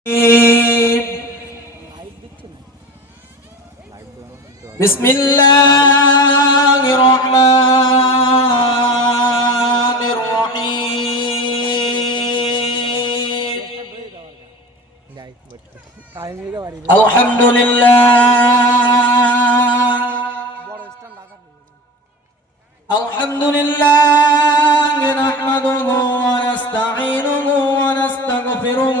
بسم الله الرحمن الرحيم. الحمد لله. الحمد لله نحمده ونستعينه ونستغفره.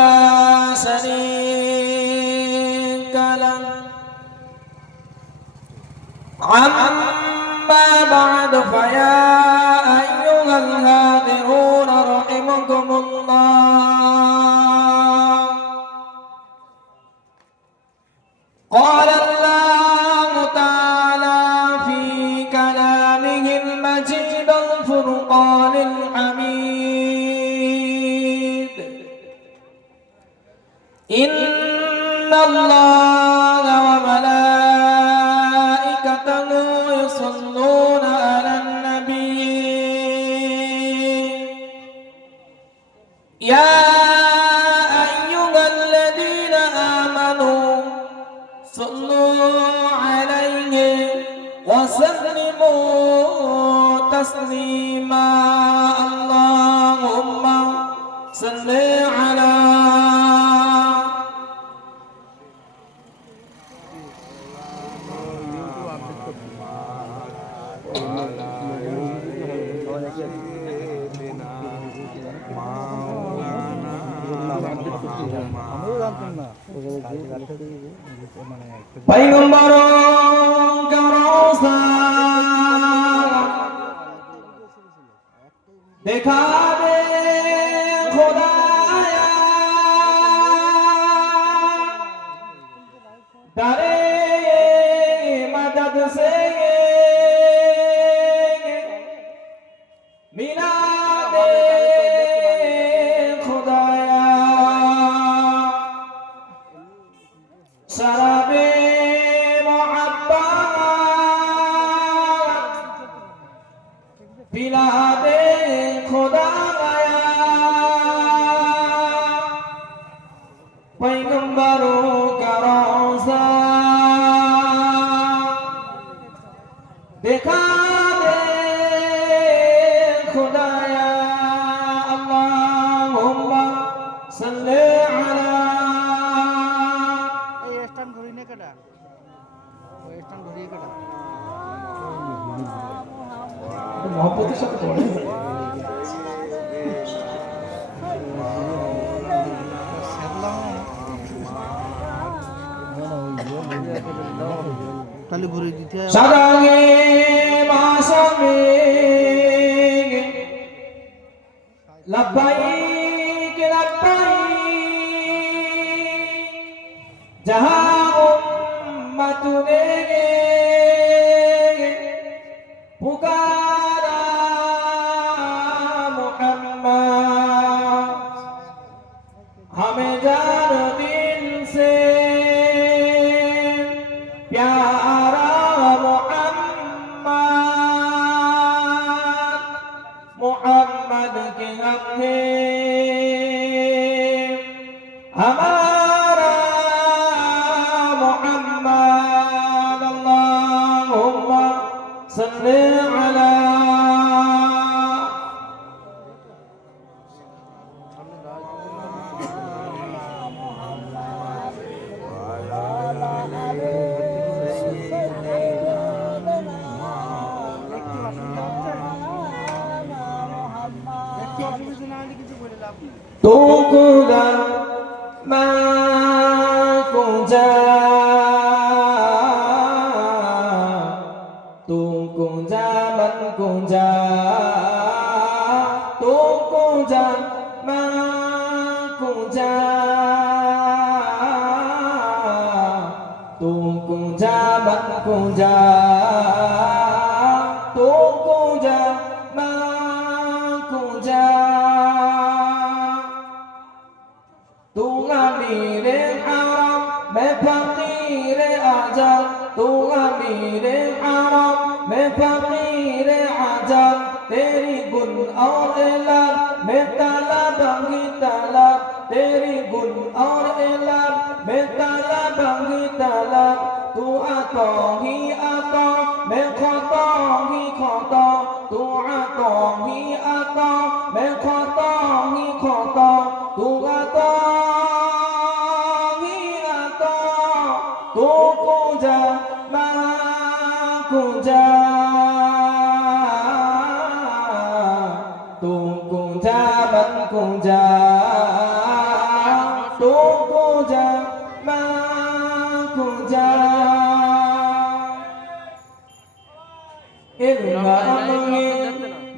أما بعد فيا أيها الهادرون رحمكم الله قال الله تعالى في كلامه المجيد الفرقان الحميد تسليما 네, 내가! এই স্টান ঘুরি নে কেডা ওই স্টান ঘুরিয়ে কেডা মহব্বতের সাথে পড়ে তাহলে ঘুরিয়ে দিতে হয় সাদাঙ্গে মাসামে লব্বাইক লব্বাইক जहां উম্মাতুনে পুকারা মুহাম্মদ। হামে সে প্যারা মুহাম্মদ। মুহাম্মদ তোমরা মা পূজা আমিরে হারাম, মে ফকিরে আজাদ, তু আমিরে হারাম, মে ফকিরে আজাদ, তেরি গুন আর এলাম মে তালা ভাঙ্গি তালা তেরি গুন আর এলাম মে তালা ভাঙ্গি তালা তু আতো হি আতো, মে খতো হি খতো, তু আতো হি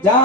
যা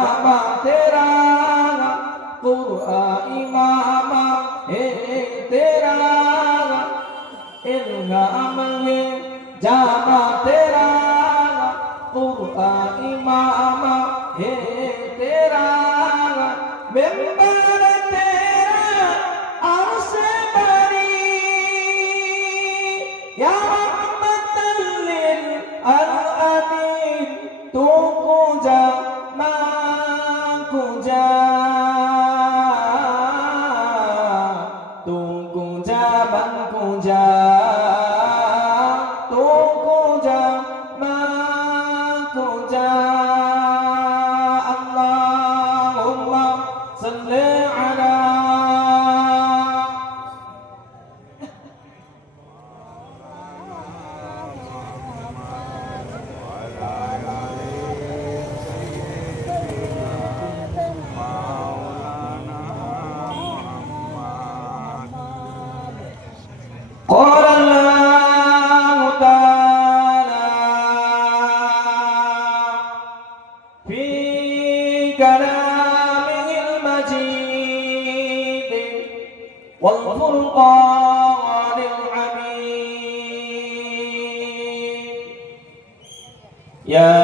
يا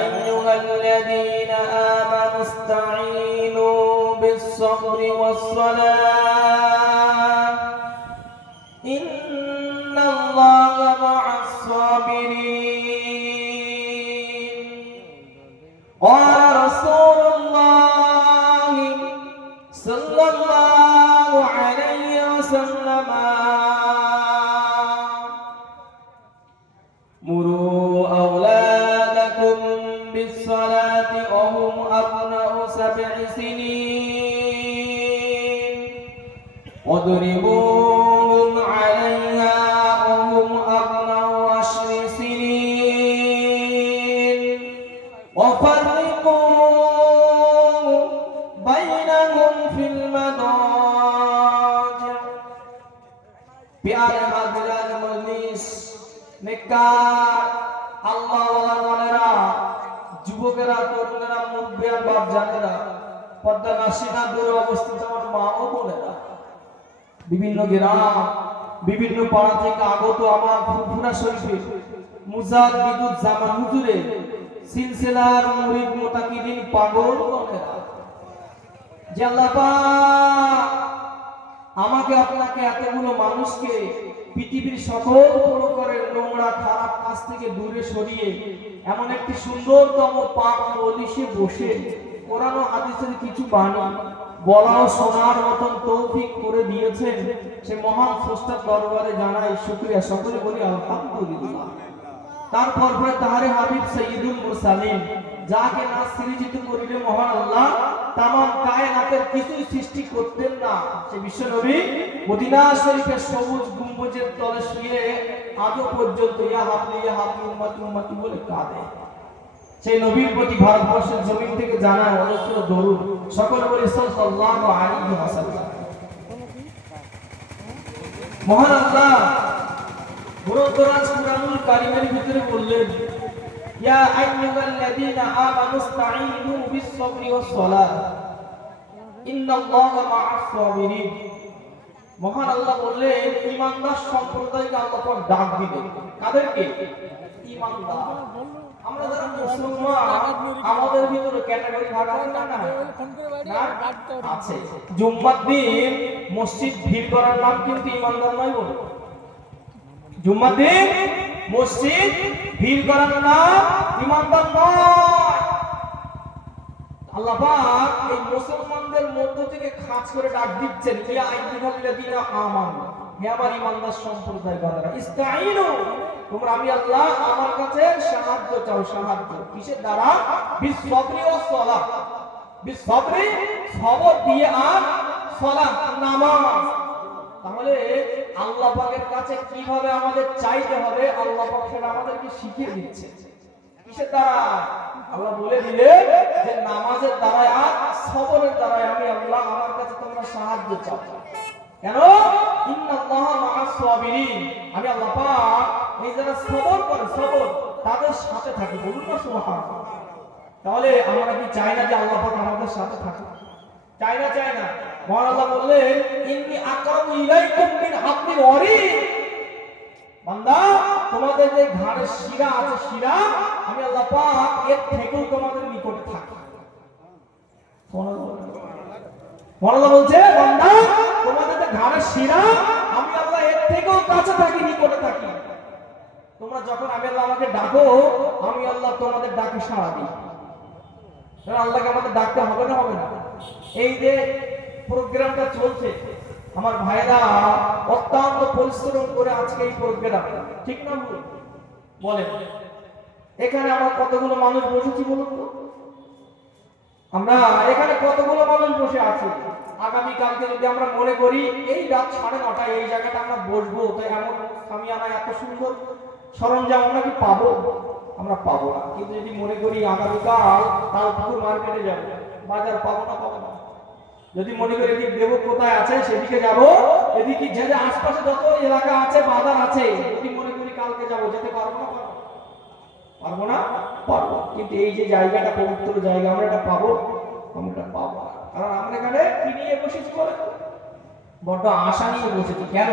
أيها الذين آمنوا استعينوا بالصبر والصلاة. إن الله مع الصابرين. واضربوهم عليها وهم أبناء عشر سنين وفرقوا بينهم في المضاجع প্যারে হাজরাত মজলিস নেককার আল্লাহ ওয়ালারা যুবকেরা তরুণেরা মুরব্বিয়ান বাপ জানেরা পদ্মা নাসিনা দূরে অবস্থিত আমার মা ও বোনেরা বিভিন্ন গ্রাম, বিভিন্ন পাড়া থেকে আগত আমার ফুরফুরা শরীফে মুজাদ বিদুত জামান হুজুরে সিলসিলার মুরিদ মোতাকিদিন পাগল যে আল্লাহ আমাকে আপনাকে এতগুলো মানুষকে পৃথিবীর সকল প্রকারের নোংরা, খারাপ কাজ থেকে দূরে সরিয়ে এমন একটি সুন্দরতম পাক মজলিসে বসে কোরআন হাদিসের কিছু বাণী বলা শোনার মতন তৌফিক করে দিয়েছেন। সে মহান স্রষ্টার দরবারে জানাই শুকরিয়া। সকলে বলি আলহামদুলিল্লাহ। তারপর পরে তাহারে হাবিব সৈয়দুল মুরসালিন। যাকে না সৃজিত করিলে মহান আল্লাহ, তামাম কায়নাতের কিছুই সৃষ্টি করতেন না। সে বিশ্ব নবী মদিনা শরীফের সবুজ গম্বুজের তলে শুয়ে আজও পর্যন্ত ইয়া হাবলি ইয়া হাবলি, উম্মতি উম্মতি বলে কাঁদে। সেই নবীর প্রতি ভারতবর্ষের জমিন থেকে জানায় অজস্র দরুদ। সকল বলে সাল্লাল্লাহু আলাইহি ওয়াসাল্লাম। মহান আল্লাহ গ্রন্থরাজ কুরআনুল কারীমের ভিতরে বললেন, ইয়া আইয়ুহাল্লাযীনা আমানুস্তাঈনু বিস-সাবরি ওয়াস-সালাহ ইন্নাল্লাহা মা'আস সাবিরিন মহান আল্লাহ বললেন ঈমানদার সম্প্রদায়কে আল্লাহ পাক ডাক দিবেন কাদেরকে? ঈমানদার। আমরা যারা মুসলমান, আমাদের ভিতরে ক্যাটাগরি ভাগ আছে না না? আছে। জুম্মার দিন মসজিদ ভিড় করার নাম কিন্তু ইমানদার নয় বলে। জুম্মার দিন মসজিদ ভিড় করার নাম ইমানদার নয়। আল্লাহ পাক এই মুসলমানদের মধ্য থেকে খাস করে ডাক দিচ্ছেন আমার সম্প্রদায় তোমরা আমি আল্লাহ আমার কাছে সাহায্য চাও, সাহায্য। কিসের দ্বারা? ও দিয়ে আর নামাজ। তাহলে আল্লাহ পাকের কাছে কীভাবে আমাদের চাইতে হবে? আল্লাহ পাক সেটা আমাদেরকে শিখিয়ে দিচ্ছে। কিসের দ্বারা? আল্লাহ বলে দিলে যে নামাজের দ্বারাই আর সবরের দ্বারাই আমি আল্লাহ আমার কাছে তোমরা সাহায্য চাও। কেন? আমি আল্লাহ এই যারা সবর করে সবর তাদের সাথে থাকি, বলুন না সুবহানাল্লাহ। তাহলে আমরা কি চাই না যে আল্লাহ পাক আমাদের সাথে থাকুক? চাই না চাই না। মহান বললেন, ইন্নি আকরামু ইলাইকুম মিন হাবলিল ওয়ারিদ। বান্দা তোমাদের যে ঘাড়ের শিরা আছে, শিরা, আমি আল্লাহ পাক এর থেকেও তোমাদের নিকটে থাকি। মহারাজা বলছে, বান্দা, তোমাদের যে শিরা, আমি আল্লাহ এর থেকেও কাছে থাকি, নিকটে থাকি। তোমরা যখন আমি আল্লাহ আমাকে ডাকো, আমি আল্লাহ তোমাদের ডাকে সাড়া দিই। আল্লাহকে আমাদের ডাকতে হবে না হবে না। এই যে প্রোগ্রামটা চলছে আমার ভাইরা অত্যন্ত পরিশ্রম করে আজকে এই প্রোগ্রাম ঠিক না? বলেন। এখানে আমরা কতগুলো মানুষ বসেছি বলুন তো? আমরা এখানে কতগুলো মানুষ বসে আছি? আগামী কালকে যদি আমরা মনে করি এই রাত সাড়ে নটায় এই জায়গাটা আমরা বসবো তাই এমন সামিয়ানা এত সুন্দর সরঞ্জাম আমরা কি পাবো? আমরা পাবো না। কিন্তু যদি মনে করি আগামীকাল তাল পুকুর মার্কেটে যাব, বাজার পাবো না পাবো না? যদি মনে করি এদিক দেব কোথায় আছে, সেদিকে যাব। এদিকে যে যে আশপাশে যত এলাকা আছে, বাজার আছে যদি মনে করি কালকে যাব। যেতে পারব না পারব না? পারব কিন্তু এই যে জায়গাটা পবিত্র জায়গা, আমরা এটা পাবো, আমরা পাবো কারণ আমরা এখানে কি নিয়ে বসেছি বলে? বড্ড আশা নিয়ে বসেছি। কেন?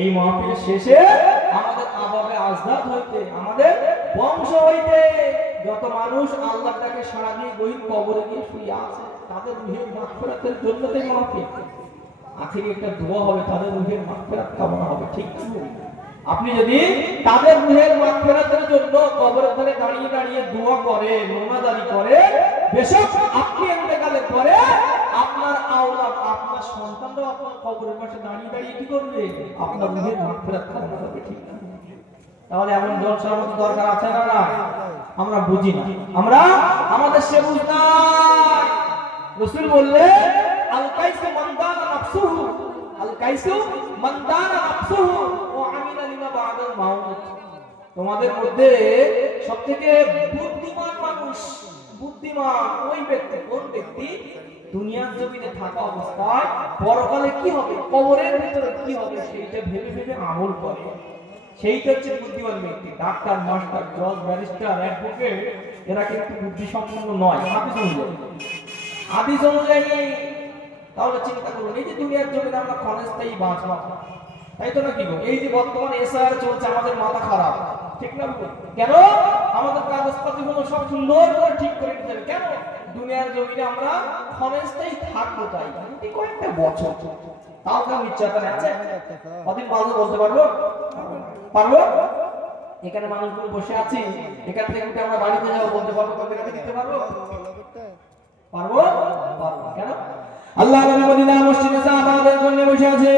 এই মহাপীরের শেষে আমাদের আবাবে আজদাদ হইতে, আমাদের বংশ হইতে যত মানুষ আল্লাহর ডাকে সাড়া দিয়ে গহীন কবরে গিয়ে শুয়ে আছে তাদের রুহের একটা দোয়া হবে, তাদের রুহের কামনা হবে, ঠিক আপনি যদি তাদের রুহের জন্য দাঁড়িয়ে দাঁড়িয়ে দোয়া করে করে, বেশক আপনি ইন্তেকালের পরে আপনার আওলাদ আপনার সন্তানরাও আপনার কবরের পাশে দাঁড়িয়ে দাঁড়িয়ে কি করবে? আপনার রুহের কামনা করবে ঠিক তাহলে এমন জলসা আমাদের দরকার আছে না না? আমরা বুঝি না। আমরা, আমাদের সে বুঝ নাই। রসুল বললে, আল কাইসু মানদানা নাফসুহু। আল কাইসু নাফসুহু। ও আমিনা লিমা বাদাল মাউত। তোমাদের মধ্যে সবথেকে বুদ্ধিমান মানুষ, বুদ্ধিমান ওই ব্যক্তি, কোন ব্যক্তি? দুনিয়ার জমিনে থাকা অবস্থায় পরকালে কি হবে, কবরের ভিতরে কি হবে, সেইটা ভেবে ভেবে আমল করে। সেইটা হচ্ছে বুদ্ধিমান ব্যক্তি। ডাক্তার, মাস্টার, জজ, ব্যারিস্টার, অ্যাডভোকেট, এরা কিন্তু নয়। অনুযায়ী হাদিস অনুযায়ী তাহলে চিন্তা করুন, এই যে দুনিয়ার জমিনে আমরা ক্ষণস্থায়ী বাঁচলাম, তাই তো নাকি গো? এই যে বর্তমানে এসআর চলছে, আমাদের মাথা খারাপ। ঠিক না? কেন? আমাদের কাগজপাতি গুলো সব সুন্দর করে ঠিক করে নিতে হবে। কেন? দুনিয়ার জমিনে আমরা ক্ষণস্থায়ী থাকব তাই। কয়েকটা বছর। তাও কেমন ইচ্ছা আছে? কদিন বাজে বলতে পারব? পারব? এখানে মানুষগুলো বসে আছি। এখান থেকে আমরা বাড়িতে যাব বলতে পারব? দিতে পারব? পারব পারব কেন? আল্লাহ মদিনা মসজিদে সাহাবাদের জন্য বসে আছে।